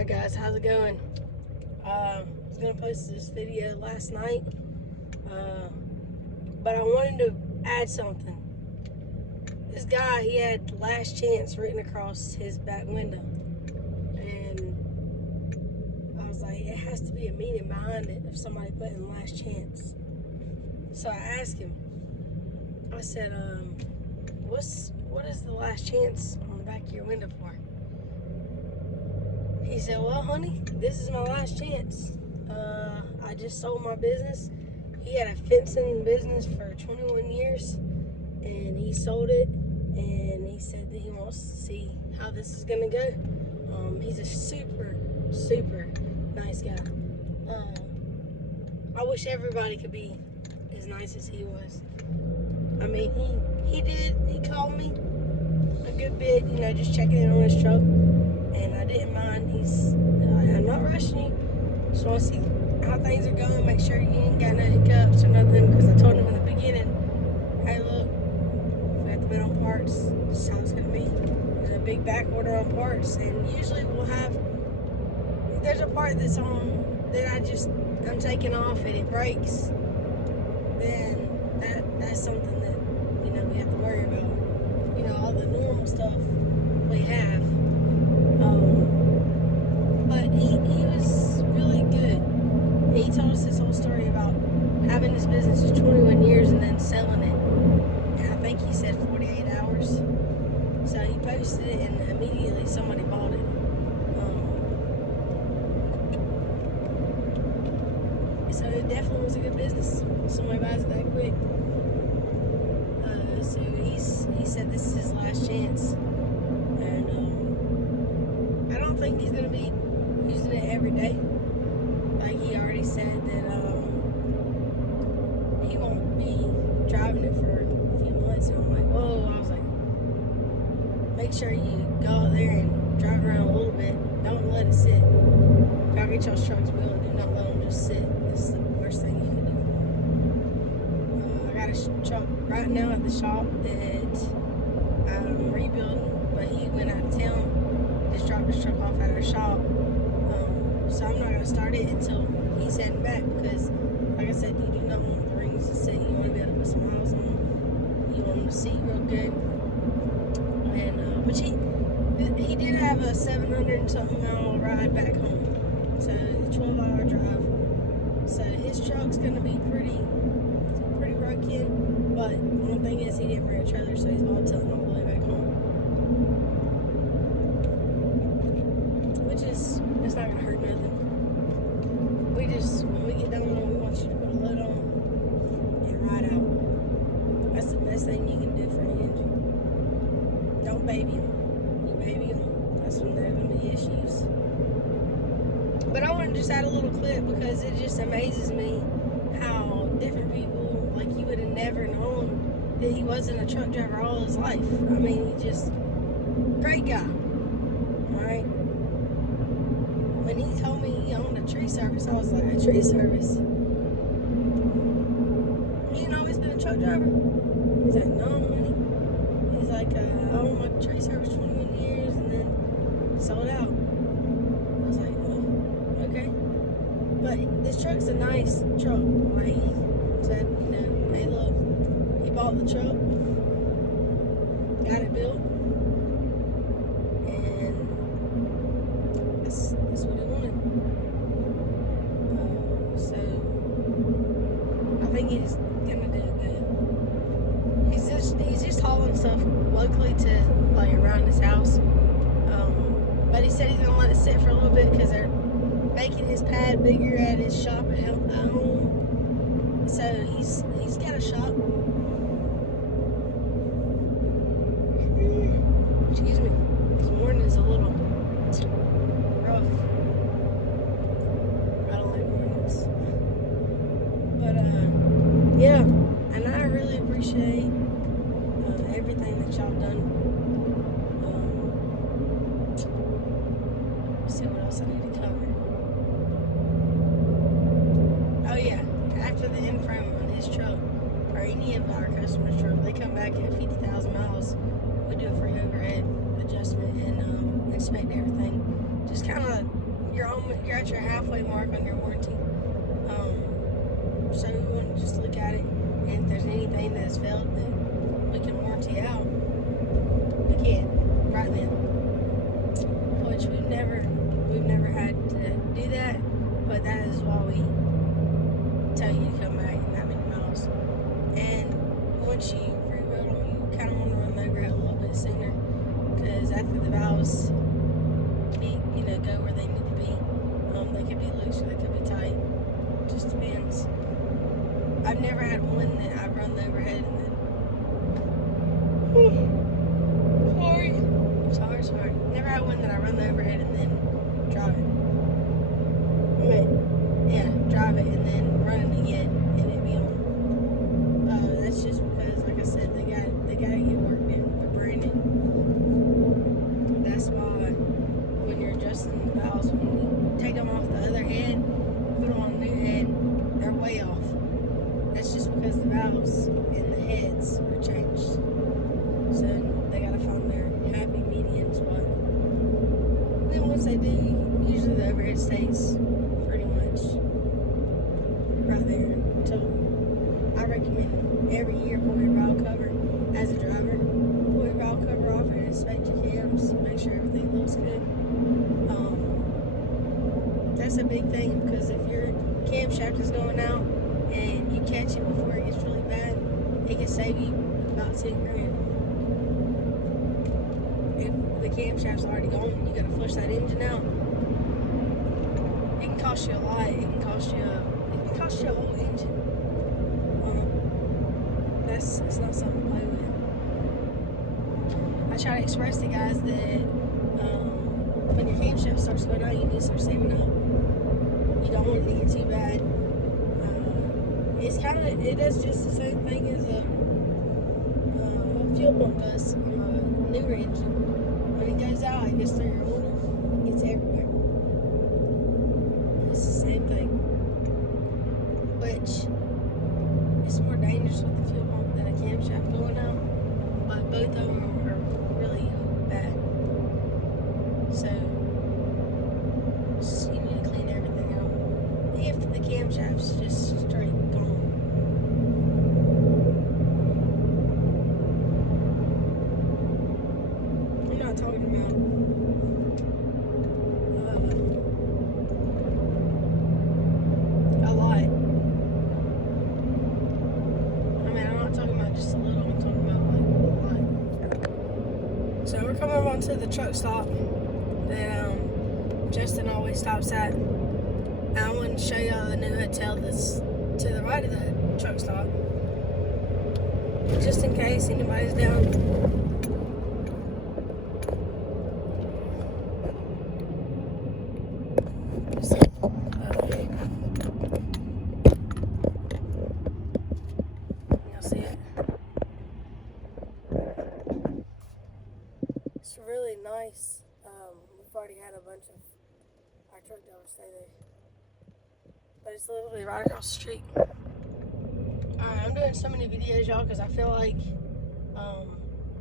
Alright guys, how's it going? I was gonna post this video last night, but I wanted to add something. This guy, he had last chance written across his back window, and I was like, it has to be a meaning behind it if somebody put in last chance. So I asked him, I said, what is the last chance on the back of your window for? He said, well, honey, this is my last chance. I just sold my business. He had a fencing business for 21 years, and he sold it, and he said that he wants to see how this is going to go. He's a super, super nice guy. I wish everybody could be as nice as he was. I mean, he called me a good bit, you know, just checking in on his truck. And I didn't mind. I'm not rushing you. Just want to see how things are going. Make sure you ain't got no hiccups or nothing. Because I told him in the beginning, hey, look, we got the middle parts. This is how it's going to be. There's a big back order on parts. And usually we'll have, there's a part that's on, that I'm taking off and it breaks. Then that's something that, you know, we have to worry about. You know, all the normal stuff we have. But he was really good. He told us this whole story about having this business for 21 years and then selling it. And I think he said 48 hours. So he posted it and immediately somebody bought it. So it definitely was a good business. Somebody buys it that quick. So he said this is his last chance. And I don't think he's going to be using it every day. Like he already said that he won't be driving it for a few months. And I'm like, whoa. I was like, make sure you go out there and drive around a little bit. Don't let it sit. If y'all get y'all's trucks built, do not let them just sit. This is the worst thing you can do. I got a truck right now at the shop that I'm rebuilding, but he went out of town. Just dropped his truck off at our shop. So I'm not going to start it until he's heading back because, like I said, you do not want the rings to sit. You want to be able to put some miles on them. You want them to seat real good. And, which he did have a 700 something mile ride back home. So, 12-hour drive. So, his truck's going to be pretty broken. But one thing is he didn't bring a trailer, so he's bobtailing all the way back home. It's not gonna hurt nothing. When we get done, we want you to put a load on and ride out. That's the best thing you can do for an engine. Don't baby them. You baby them, that's when there are gonna be issues. But I want to just add a little clip because it just amazes me how different people, like you would have never known that he wasn't a truck driver all his life. I mean, he just, great guy. Alright? When he told me he owned a tree service, I was like, a tree service? You ain't always been a truck driver? He's like, no, honey. He's like, I owned my tree service 21 years and then sold out. I was like, oh, okay. But this truck's a nice truck. Like he said, you know, hey, look, he bought the truck, got it built, and that's what he wanted. So I think he's gonna do good. He's just hauling stuff locally to like around his house. But he said he's gonna let it sit for a little bit because they're making his pad bigger at his shop at home. So he's got a shop. Excuse me. This morning is a little rough. I don't like mornings. But yeah, and I really appreciate everything that y'all done. Let's see what else I need to cover. Oh yeah, after the inframe on his truck, or any of you're at your halfway mark on your warranty. So we want to just look at it, and if there's anything that's failed that we can warranty out, we can right then. Which we've never had to do that, but that is why we tell you to come back in that many miles. And once you rebuild them, you kind of want to run the overhead a little bit sooner, because after the valves go where they need to be, they could be loose or they could be tight. Just depends. I've never had one that I've run the overhead and then sorry. Never had one that I run the overhead and then drive it. Drive it and then run it again and it be on. That's just because, like I said, they gotta get work done. They're brand new. That's why when you're adjusting the valves, when you take them off the other head, put them on a new head, they're way off. That's just because the valves and the heads are changed. So they gotta find their happy medium spot. Then once they do, usually the overhead stays pretty much right there until I recommend every year pull your valve cover as a driver. Pull your valve cover off and inspect your cams, make sure everything looks good. That's a big thing, because if your camshaft is going out and you catch it before it gets really bad, it can save you about $10,000. If the camshaft's already gone and you gotta flush that engine out, it can cost you a lot. It can cost you a whole engine. It's not something to play with. I try to express to guys that when your camshaft starts going out, you need to start saving up. You don't want it to get too bad. It does just the same thing as a fuel pump does on a newer engine. When it goes out, it gets through your oil, it gets everywhere. It's the same thing. Which it's more dangerous with the fuel pump than a camshaft going out, but both of them are really bad. So you need to clean everything out. If the camshaft's just straight gone. I'm not talking about a lot. I'm not talking about just a little, I'm talking about like a lot. So we're coming on to the truck stop that Justin always stops at. And I want to show y'all the new hotel that's to the right of the truck stop. Just in case anybody's down. You'll see it. It's really nice. We've already had a bunch of our truck drivers stay there. But it's literally right across the street. Alright, I'm doing so many videos, y'all, because I feel like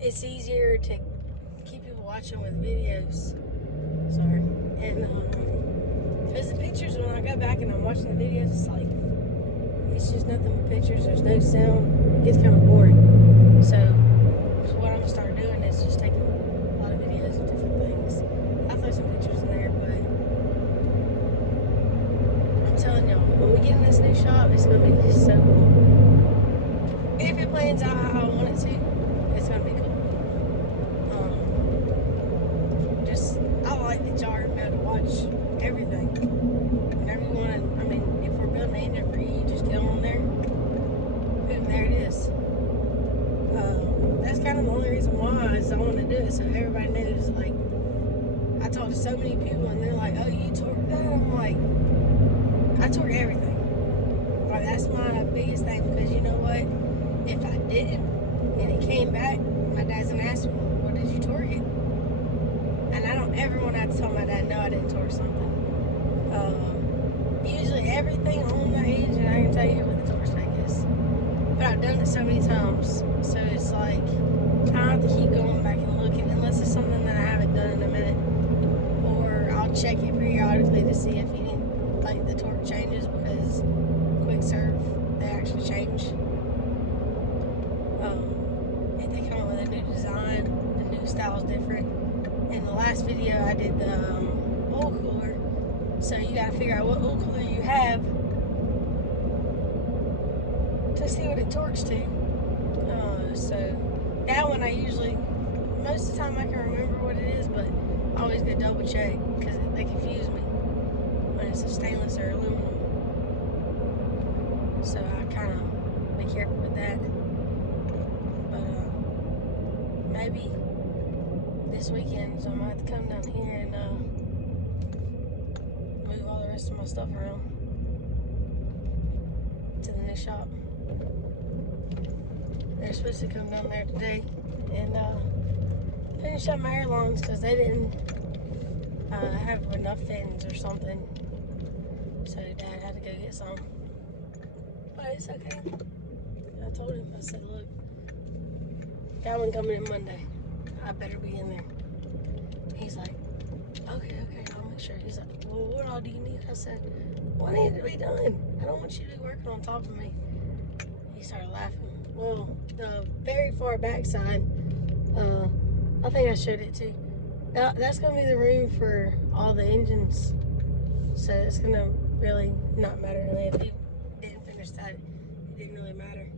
it's easier to keep people watching with videos. Sorry. And because the pictures, when I go back and I'm watching the videos, it's just nothing but pictures. There's no sound. It gets kind of boring. So what I'm going to start doing is just taking a lot of videos of different things. I'll throw some pictures in there, but I'm telling y'all, when we get in this new shop, it's going to be so cool. If it plans out how I want it to, it's going to be cool. I like that y'all are able to watch everything. Whenever you want to, if we're building an engine for you, just get on there. Boom, there it is. That's kind of the only reason why is I want to do it, so everybody knows. Like, I talk to so many people and they're like, "Oh, you torque that?" I'm like, I torque everything. Like, that's my biggest thing, because you know what? If I didn't and it came back, my dad's gonna ask me, "What did you torque it?" And I don't ever want to have to tell my dad, "No, I didn't torque something." Usually everything on the engine, I can tell you what the torque spec is. But I've done it so many times, so it's like I don't have to keep going back and looking unless it's something that I haven't done in a minute, or I'll check it periodically to see if style's different. In the last video, I did the oil cooler. So you gotta figure out what oil cooler you have to see what it torques to. So that one I usually, most of the time I can remember what it is, but I always go double check because they confuse me when it's a stainless or aluminum. So I kind of be careful with that. But maybe this weekend, so I'm gonna have to come down here and move all the rest of my stuff around to the new shop. They're supposed to come down there today and finish up my airlines because they didn't have enough fins or something. So Dad had to go get some. But it's okay. I told him, I said, look, got one coming in Monday. I better be in there. He's like, okay, I'll make sure. He's like, well, what all do you need? I said, well, I need it to be done. I don't want you to be working on top of me. He started laughing. Well, the very far back side, I think I showed it too. That's going to be the room for all the engines. So it's going to really not matter really. If he didn't finish that, it didn't really matter.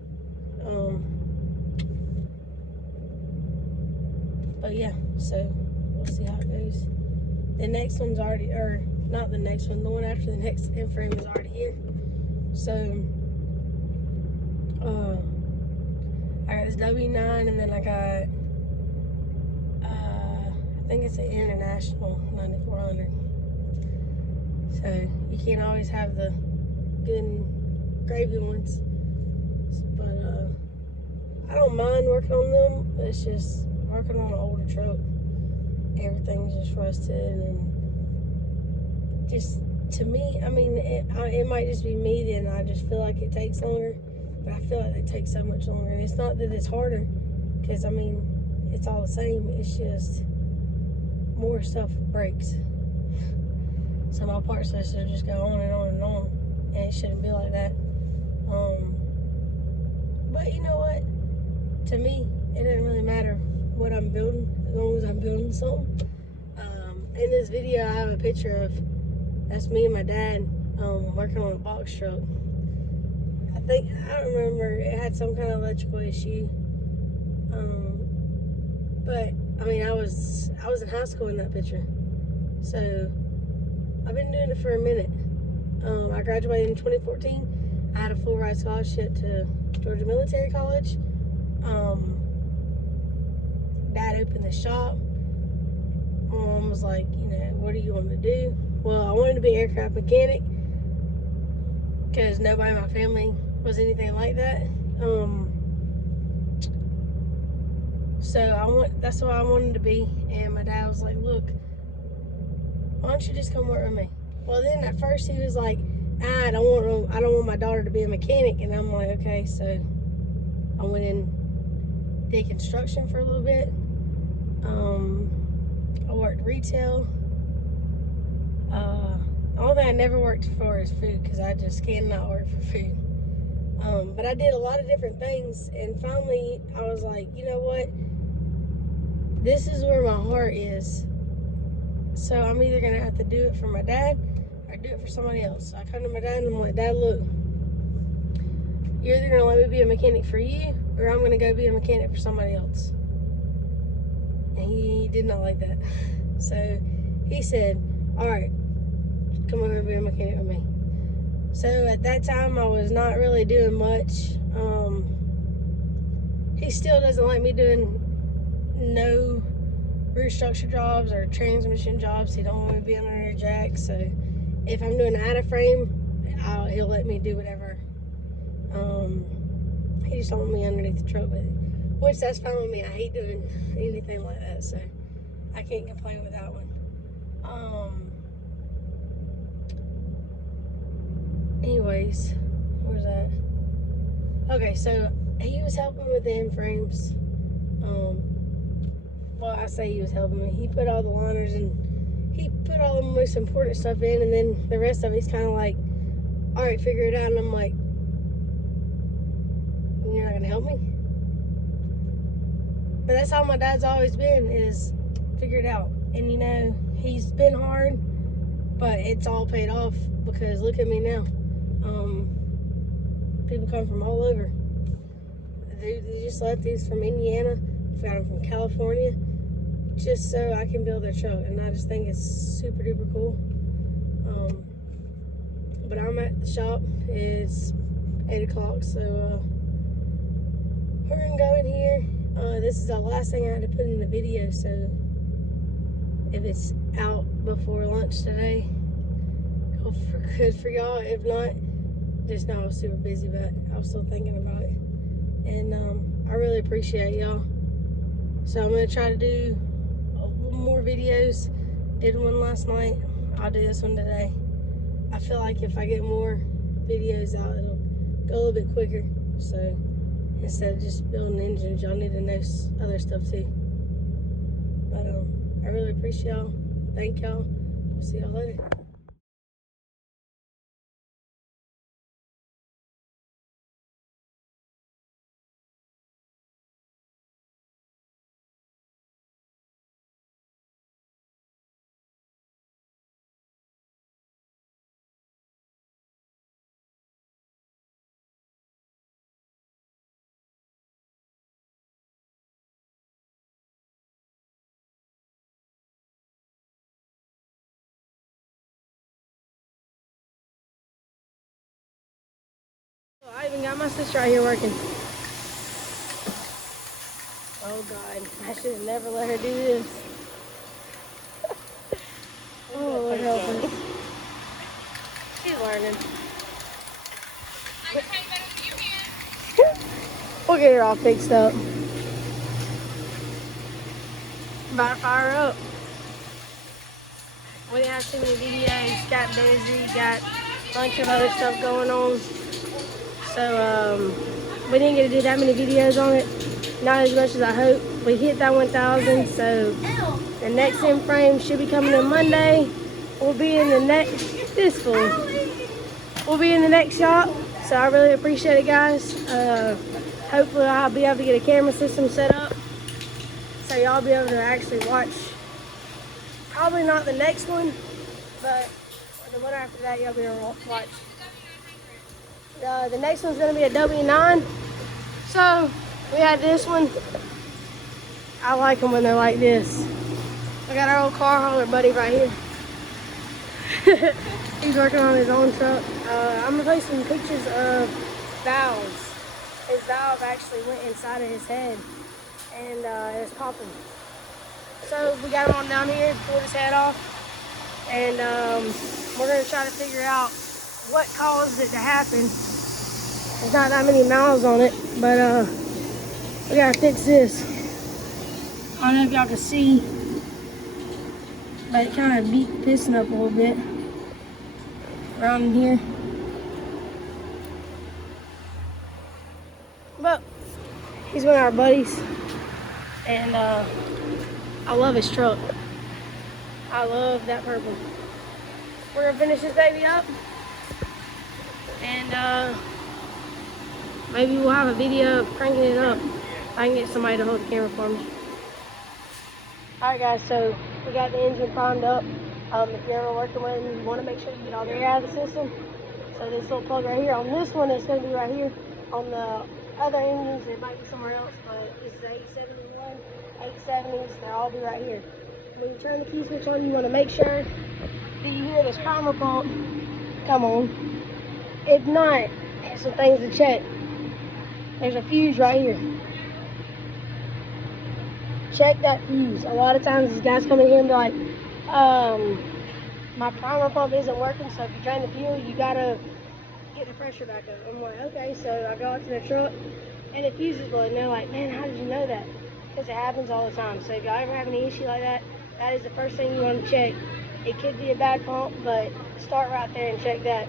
But yeah, so we'll see how it goes. The next one's already, or not the next one, the one after the next inframe is already here. So, I got this W9 and then I got, I think it's an International 9400. So you can't always have the good gravy ones. But I don't mind working on them. It's just working on an older truck. Everything's just rusted and just, to me, I mean, it might just be me then. I just feel like it takes longer. But I feel like they take so much longer. And it's not that it's harder, because I mean, it's all the same. It's just more stuff breaks. So my parts list will just go on and on and on, and it shouldn't be like that. But you know what? To me, it doesn't really matter what I'm building, as long as I'm building something. In this video, I have a picture of, that's me and my dad working on a box truck. I don't remember, it had some kind of electrical issue. But I mean, I was in high school in that picture, so I've been doing it for a minute. I graduated in 2014. I had a full ride scholarship to Georgia Military College. Dad opened the shop. Mom was like, you know, what do you want to do? Well, I wanted to be an aircraft mechanic because nobody in my family was anything like that. So that's what I wanted to be. And my dad was like, look, why don't you just come work with me? Well, then at first he was like, I don't want my daughter to be a mechanic. And I'm like, okay. So I went in, did construction for a little bit. I worked retail. The only thing I never worked for is food, because I just cannot work for food. But I did a lot of different things, and finally I was like, you know what? This is where my heart is. So I'm either gonna have to do it for my dad or do it for somebody else. So I come to my dad and I'm like, Dad, look, you're either gonna let me be a mechanic for you, or I'm gonna go be a mechanic for somebody else. And he did not like that. So he said, all right, come over and be a mechanic with me. So at that time, I was not really doing much. He still doesn't like me doing no root structure jobs or transmission jobs. He don't want me to be under a jack. So if I'm doing out of frame, he'll let me do whatever. He just don't want me underneath the truck with it, which that's fine with me. I hate doing anything like that, so I can't complain with that one. Anyways, where's that? Okay, so he was helping with the end frames. Well, I say he was helping me. He put all the liners and he put all the most important stuff in, and then the rest of it's kind of like, all right, figure it out. And I'm like, you're not gonna help me? But that's how my dad's always been, is figure it out. And you know, he's been hard, but it's all paid off because look at me now. People come from all over. They just let these from Indiana, got them from California, just so I can build their truck. And I just think it's super duper cool. But I'm at the shop. It's 8 o'clock, so we're gonna go in here. This is the last thing I had to put in the video, so if it's out before lunch today, good for y'all. If not, just know I was super busy, but I was still thinking about it. And I really appreciate y'all. So I'm gonna try to do a little more videos. Did one last night. I'll do this one today. I feel like if I get more videos out, it'll go a little bit quicker. So instead of just building engines, y'all need to know other stuff too. But I really appreciate y'all. Thank y'all. We'll see y'all later. I even got my sister out here working. Oh God, I should have never let her do this. Oh Lord help her. She's learning. We'll get her all fixed up. About to fire her up. We didn't have too many videos, got busy, got a bunch of other stuff going on. So we didn't get to do that many videos on it. Not as much as I hoped. We hit that 1,000, so the next inframe should be coming in Monday. We'll be in the next, we'll be in the next shop. So I really appreciate it, guys. Hopefully I'll be able to get a camera system set up, so y'all be able to actually watch. Probably not the next one, but the one after that y'all be able to watch. The next one's gonna be a W9. So we had this one. I like them when they're like this. I got our old car hauler buddy right here. He's working on his own truck. I'm gonna post some pictures of valves. His valve actually went inside of his head and it was popping. So we got him on down here, pulled his head off, and we're gonna try to figure out what caused it to happen. There's not that many miles on it, but we gotta fix this. I don't know if y'all can see, but it kind of beat the piston up a little bit around in here. But he's one of our buddies, and I love his truck. I love that purple. We're gonna finish this baby up, and maybe we'll have a video of cranking it up. I can get somebody to hold the camera for me. Alright guys, so we got the engine primed up. If you're ever working with it, you want to make sure you get all the air out of the system. So this little plug right here, on this one it's going to be right here. On the other engines it might be somewhere else, but this is the 871, 870s, they'll all be right here. When you turn the key switch on, you want to make sure that you hear this primer pump come on. If not, there's some things to check. There's a fuse right here. Check that fuse. A lot of times these guys come in here and be like, my primer pump isn't working, so if you drain the fuel, you gotta get the pressure back up. I'm like, okay, so I go out to the truck and the fuse is blowing. And they're like, man, how did you know that? Because it happens all the time. So if y'all ever have any issue like that, that is the first thing you want to check. It could be a bad pump, but start right there and check that.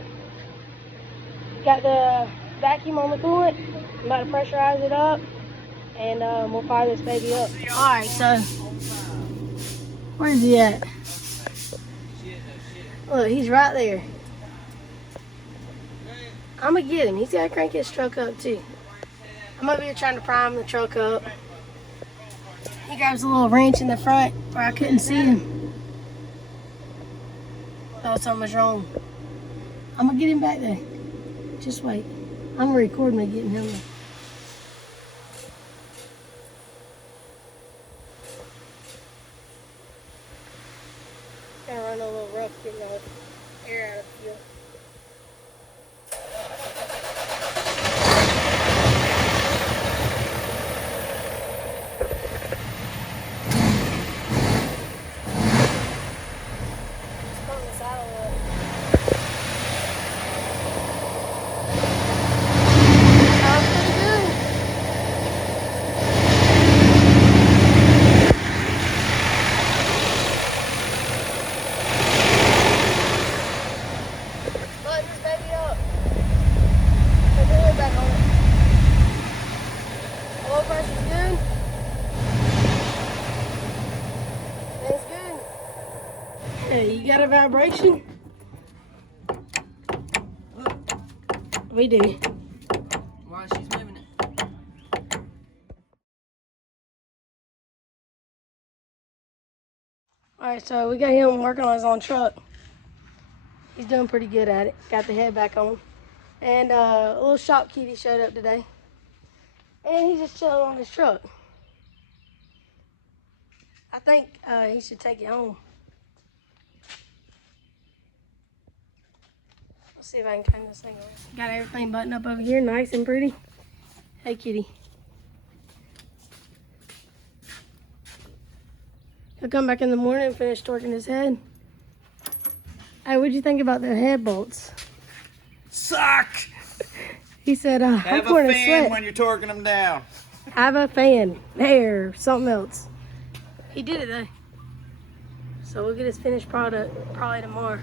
Got the vacuum on the coolant. I'm about to pressurize it up, and we'll fire this baby up. Alright, so where's he at? Look, he's right there. I'm gonna get him. He's gotta crank his truck up too. I'm over here trying to prime the truck up. He grabs a little wrench in the front where I couldn't see him. Thought something was wrong. I'm gonna get him back there. Just wait. I'm gonna record me getting him there. Gonna run a little rough getting the air out of the fuel. Hey, you got a vibration? We do. Why she's moving it? Alright, so we got him working on his own truck. He's doing pretty good at it. Got the head back on. And a little shop kitty showed up today. And he's just chilling on his truck. I think he should take it home. Let's see if I can turn this thing around. Got everything buttoned up over here, nice and pretty. Hey, kitty. He'll come back in the morning and finish torquing his head. Hey, what'd you think about the head bolts? Suck! He said, I'm Have pouring a a fan sweat. when you're torquing them down. Have a fan. There, something else. He did it though. So we'll get his finished product probably tomorrow.